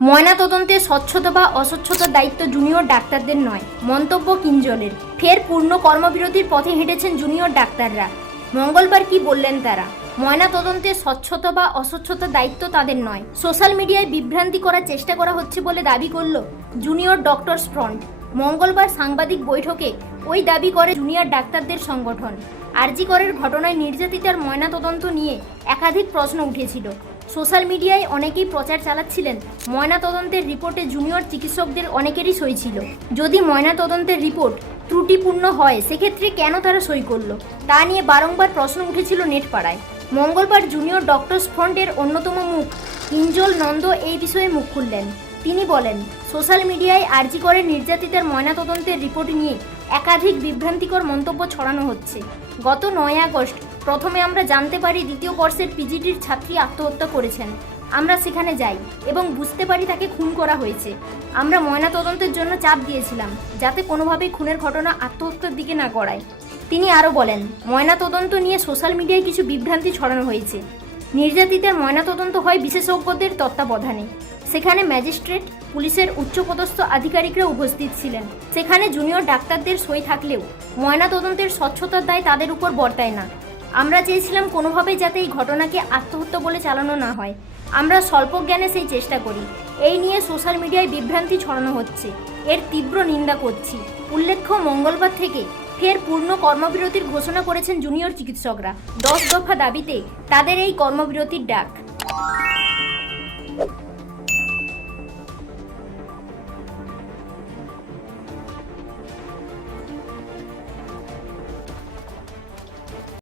ময়নাতদন্তে স্বচ্ছতা বা অস্বচ্ছতার দায়িত্ব জুনিয়র ডাক্তারদের নয়, মন্তব্য কিঞ্জলের। ফের পূর্ণ কর্মবিরতির পথে হেঁটেছেন জুনিয়র ডাক্তাররা। মঙ্গলবার কি বললেন তারা? ময়নাতদন্তে স্বচ্ছতা বা অস্বচ্ছতার দায়িত্ব তাদের নয়, সোশ্যাল মিডিয়ায় বিভ্রান্তি করার চেষ্টা করা হচ্ছে বলে দাবি করল জুনিয়র ডক্টরস ফ্রন্ট। মঙ্গলবার সাংবাদিক বৈঠকে ওই দাবি করে জুনিয়র ডাক্তারদের সংগঠন। আরজি করের ঘটনায় নির্যাতিতার ময়নাতদন্ত নিয়ে একাধিক প্রশ্ন উঠেছিল। সোশ্যাল মিডিয়ায় অনেকেই প্রচার চালাচ্ছিলেন ময়নাতদন্তের রিপোর্টে জুনিয়র চিকিৎসকদের অনেকেরই সই ছিল। যদি ময়নাতদন্তের রিপোর্ট ত্রুটিপূর্ণ হয় সেক্ষেত্রে কেন তারা সই করলো, তা নিয়ে বারংবার প্রশ্ন উঠেছিল নেটপাড়ায়। মঙ্গলবার জুনিয়র ডক্টরস ফ্রন্টের অন্যতম মুখ কিঞ্জল নন্দ এই বিষয়ে মুখ খুললেন। তিনি বলেন, সোশ্যাল মিডিয়ায় আরজি করের নির্যাতিতার ময়নাতদন্তের রিপোর্ট নিয়ে একাধিক বিভ্রান্তিকর মন্তব্য ছড়ানো হচ্ছে। গত 9 আগস্ট প্রথমে আমরা জানতে পারি দ্বিতীয় বর্ষের পিজিটির ছাত্রী আত্মহত্যা করেছেন। আমরা সেখানে যাই এবং বুঝতে পারি তাকে খুন করা হয়েছে। আমরা ময়নাতদন্তের জন্য চাপ দিয়েছিলাম যাতে কোনোভাবেই খুনের ঘটনা আত্মহত্যার দিকে না গড়ায়। তিনি আরও বলেন, ময়নাতদন্ত নিয়ে সোশ্যাল মিডিয়ায় কিছু বিভ্রান্তি ছড়ানো হয়েছে। নির্যাতিতার ময়নাতদন্ত হয় বিশেষজ্ঞদের তত্ত্বাবধানে। সেখানে ম্যাজিস্ট্রেট, পুলিশের উচ্চপদস্থ আধিকারিকরা উপস্থিত ছিলেন। সেখানে জুনিয়র ডাক্তারদের সই থাকলেও ময়নাতদন্তের স্বচ্ছতার দায় তাদের উপর বর্তায় না। আমরা চেয়েছিলাম কোনোভাবেই যাতে এই ঘটনাকে আত্মহত্যা বলে চালানো না হয়। আমরা স্বল্প জ্ঞানে সেই চেষ্টা করি। এই নিয়ে সোশ্যাল মিডিয়ায় বিভ্রান্তি ছড়ানো হচ্ছে, এর তীব্র নিন্দা করছি। উল্লেখ্য, মঙ্গলবার থেকে ফের পূর্ণ কর্মবিরতির ঘোষণা করেছেন জুনিয়র চিকিৎসকরা। 10 দফা দাবিতে তাদের এই কর্মবিরতির ডাক।